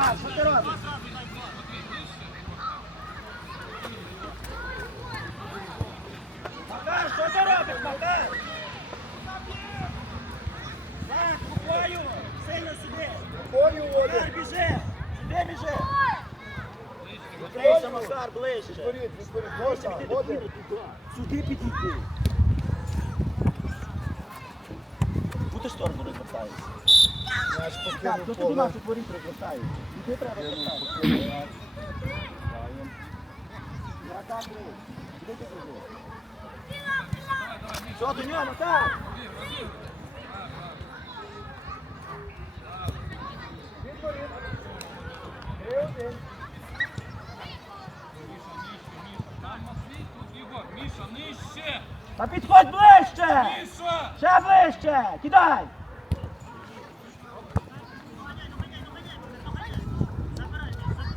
Макар, що ти робиш? Макар, що ти робиш, Макар? Так, рукою, сильно сюди. Рукою, Володя. Макар, біжи, сюди біжи. Ближче, Макар, ближче. Відберіть, відберіть. Можна, Володя. Сюди підійди. Ту сторону розвертається. Наш Так, то туди поле. нашу воріт розвертають. Сюди треба Покинув, розвертати. покинув. Граємо. Я так роблю. Сюди ти біжи. Що до нього, так? Відберіть. Три один. Міша, нижче! Та підходь ближче! Ще ближче! Кидай! Міша, граєм! Ну, бачите, його що вже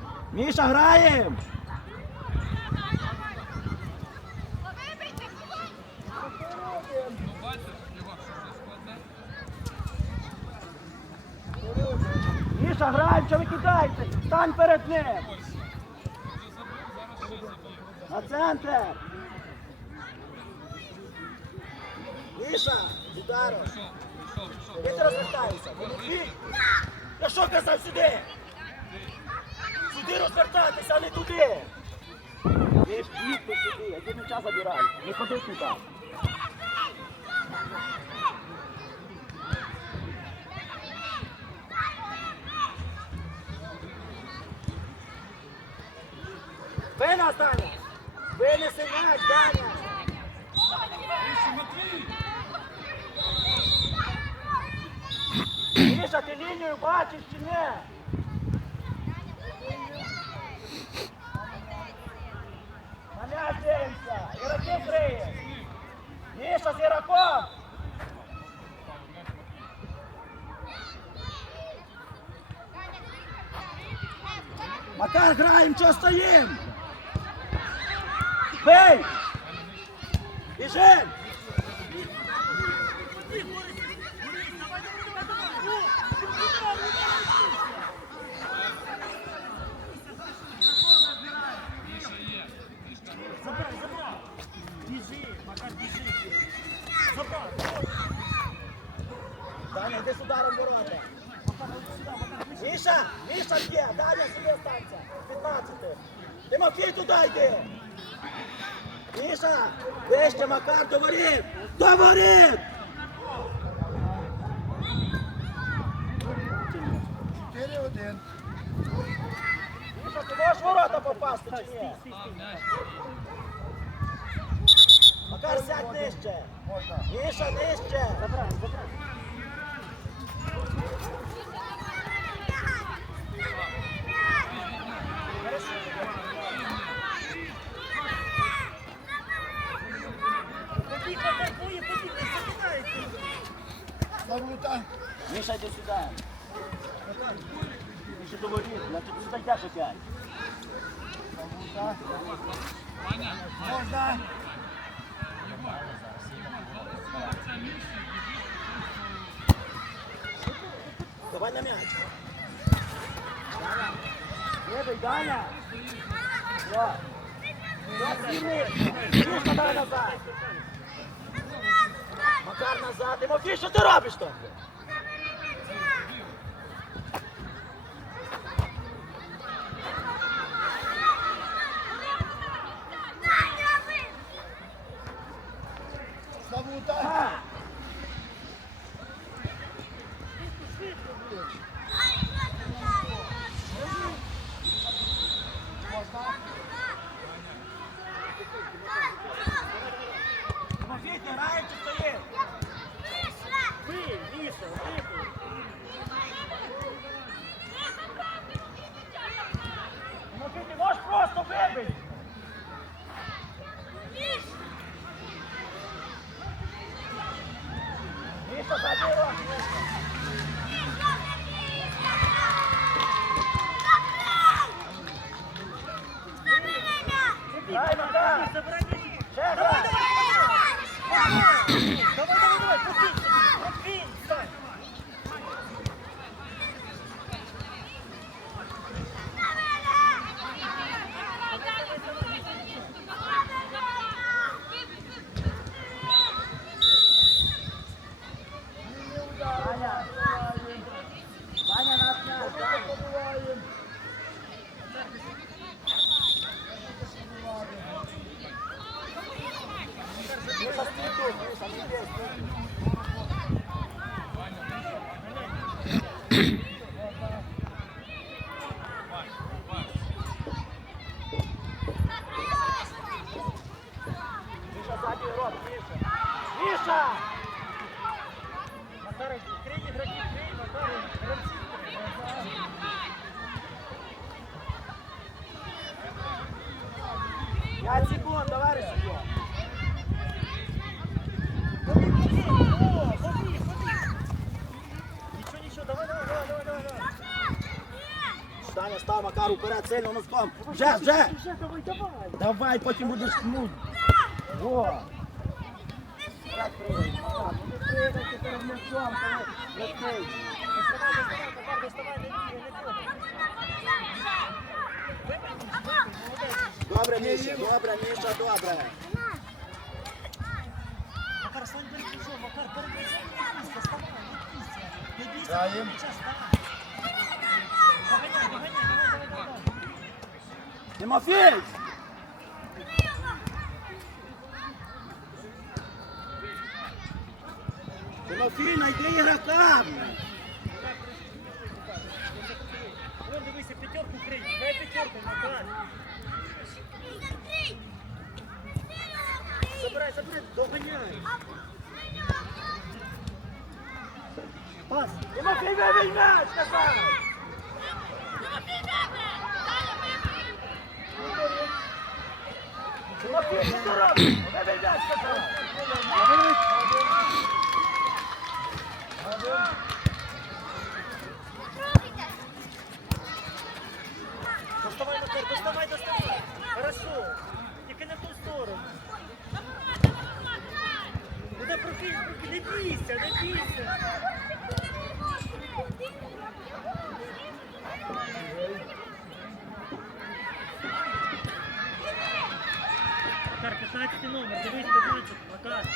складне? Три один. Міша, граєм, що ви кидаєте? Стань перед ним! На центр! Міша, ударом! Ти розвертаєшся? Я що казав сюди? Сюди розвертатися, а не туди! Ви ж їдьте сюди, а м'яча забирай. Не ходи туди. Винос, Даня! Винеси м'яч, Даня! Міша, ти лінію бачиш чи ні? На м'яч дивимося, Міша. Макар, граємо, що стоїм? Бей! Біжим! Міша є. Міша. Забрав, забрав. Біжи, Макар, біжи. Забрав. Даня, йди з ударом ворота. Міша, Міша є, Даня сюди останься. 15. Тимофій туди йди. Міша, вище, Макар, до воріт. До воріт. Чотири один. Ти можеш ворота попасти чи ні? Макар, сядь нижче. Міша, нижче. Славута. Міша, йди сюди. Міша, до воріт. Значить, сюди йдеш опять. Давай на м'яч. Вибий, Даня. Все. Все, дай назад. Макар назад. Тимофій, що ти робиш там? Поможіть, не грають чи стоїть? Ви, Міша, тихо. Ну ти не можеш просто вибити. Міша, забій вас. Дай, Макар! Ще раз! Thank you. Макар сильно носком. Вже, вже. Давай, давай. Давай, потім будеш ну. Во. Не не не. Добре, Міша, добре, Міша, добре. Макар, стань перед м'ячом, Макар, м'ячом, не вставай, не бійся. Не бійся, Граємо. перед м'ячем, вставай. Доганяй, доганяй, давай, давай, давай. Тимофій! Тимофій, найди ігрока! Вон, дивися, п'ятерку крий, дай п'ятерку, Макар. Забирай, забирай, доганяй. Пас. Тимофій, вибій м'яч, казав! Тимофій, що ти робиш? Вибій м'яч, казав! Доставай, Макар, доставай, доставай. Хорошо. Тільки в ту сторону. Куди прокинь, не бійся. 13 номер, дивись, дивиться, плакат.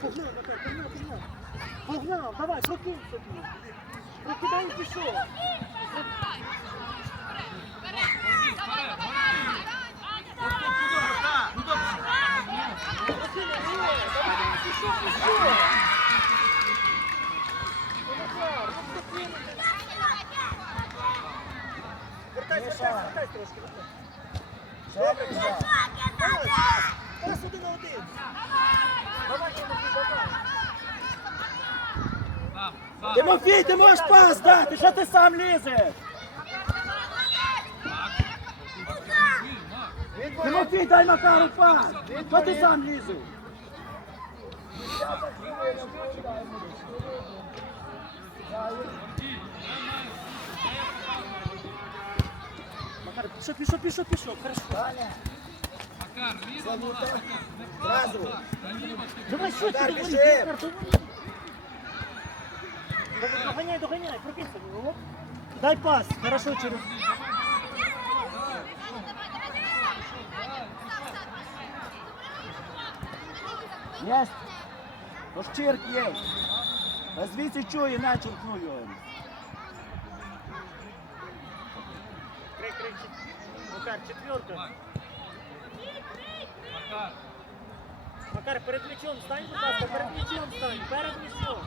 Погнав, Макар, погнав, погнав. Погнав, давай, прокинься тут. Прокидай і пішов. Давай, давай, давай. Вертайся, вертайся, трошки. Добре. Тимофій, ти можеш пас дати, що ти сам лізеш? Тимофій, дай Макару пас! Що ти сам лізеш? Макар, пішов, пішов, пішов, пішов. Хорошо. Макар, ліва нога, Макар. Не Зразу. наліво ти. Давай, що ти Макар, говориш, біжи. Макар, давай. Доганяй, доганяй, пробій собі. Оп. Дай пас, хорошо через... Єсть? Розчирк є. А звідси чує, начеркну його. Макар, четверка. Макар, перед мячом стань, будь ласка, перед мячом стань, перед мячом.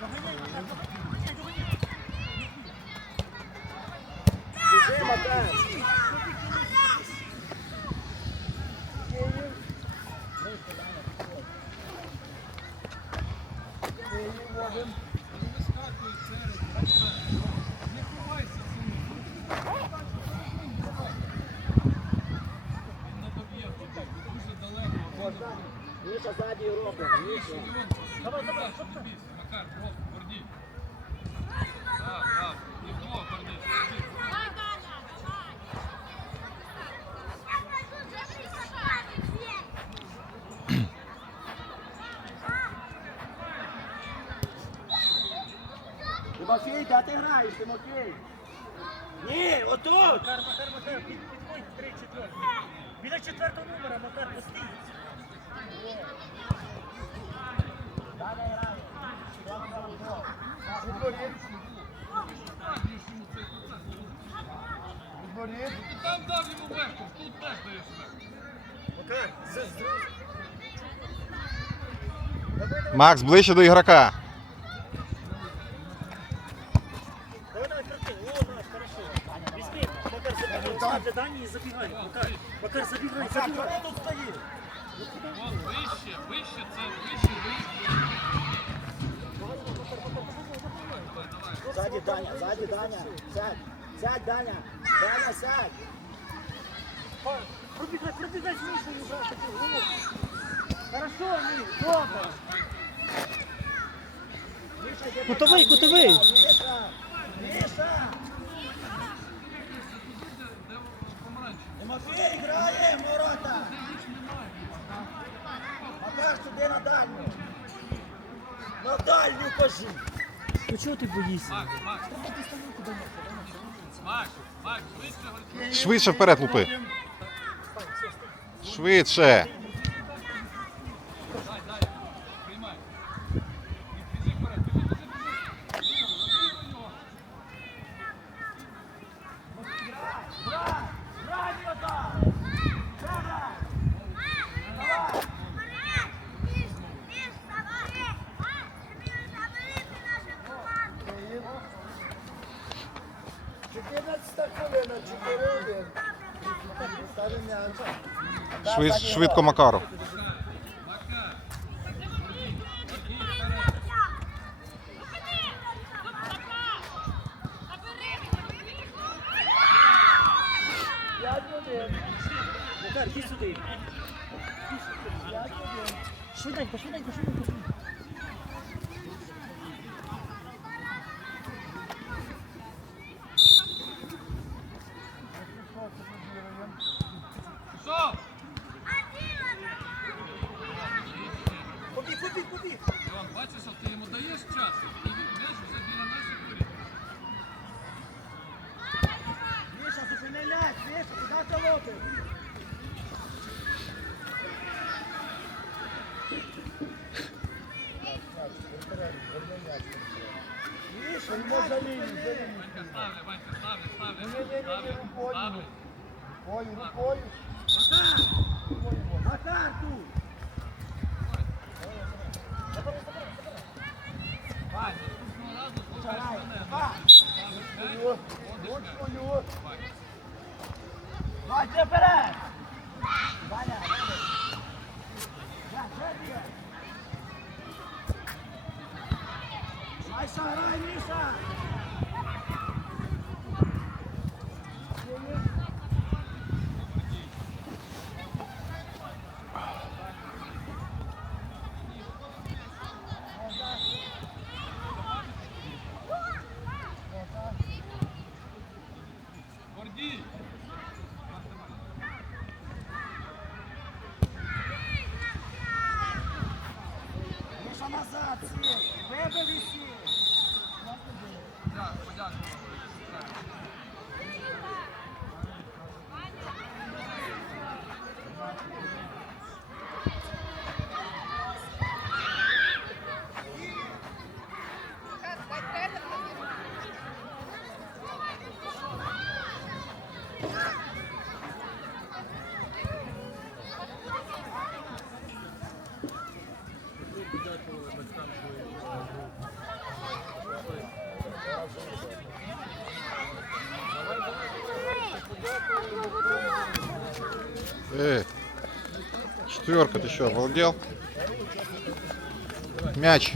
Доганяй, Макар, доганяй, доганяй. Біжи, Макар. Вискакуй серед. Не ховайся, сину. Він не доб'є тобі. Дуже далеко. Міша ззаді робить, Міша. Давай, давай, Макар, не бійся. Макар, просто гордій. Так, так. І вдвох гордій. Тимофій, де ти граєш, Тимофій? Ні, отут! Макар, Макар, Макар, під, підходь, три, четвертий. Біля четвертого номера, Макар, постій. Там дав йому веху, тут теж даєш з- Макс, ближче до ігрока. Макар, забігай. Макар, забігай, забігай. Вище, вище, це вище, вище. Ззаді Даня, ззаді Даня. Сядь, сядь, Даня. Даня, сядь. Пробігай, пробігай з Мішою, брат. Хорошо. Міша, йди Кутовий, кутовий. Міша, Міша. Де помаранчевий? Тимофій, грає, ворота. Макар, сюди на дальню. На дальню кажу. Ну чого ти боїшся? Макс, Макс. Макс, Макс, швидше. Швидше вперед лупи. Швидше. Дай, дай. Приймай. Біжи вперед, біжи, біжи, біжи. Біжи до нього. Чотирнадцята хвилина, 4-1. Ставимо м'яч. Швид, швидко Макаров. Швиденько, швиденько, швиденько. швиденько. Пішов. Побіг, побіг, побіг. Іван, бачиш, що ти йому даєш час, і він м'яч вже біля наших воріт. Міша, зупини м'яч, Міша, куди ти лопиш? Міша, Він м'яч може лінію, зупини. за лінію. Ванька, ставлю, Ванька, ставлю, ставлю, Ні-ні-ні, ставлю, рукою. ставлю. Рукою, рукою. Макар четверка, ты что, обалдел? Мяч.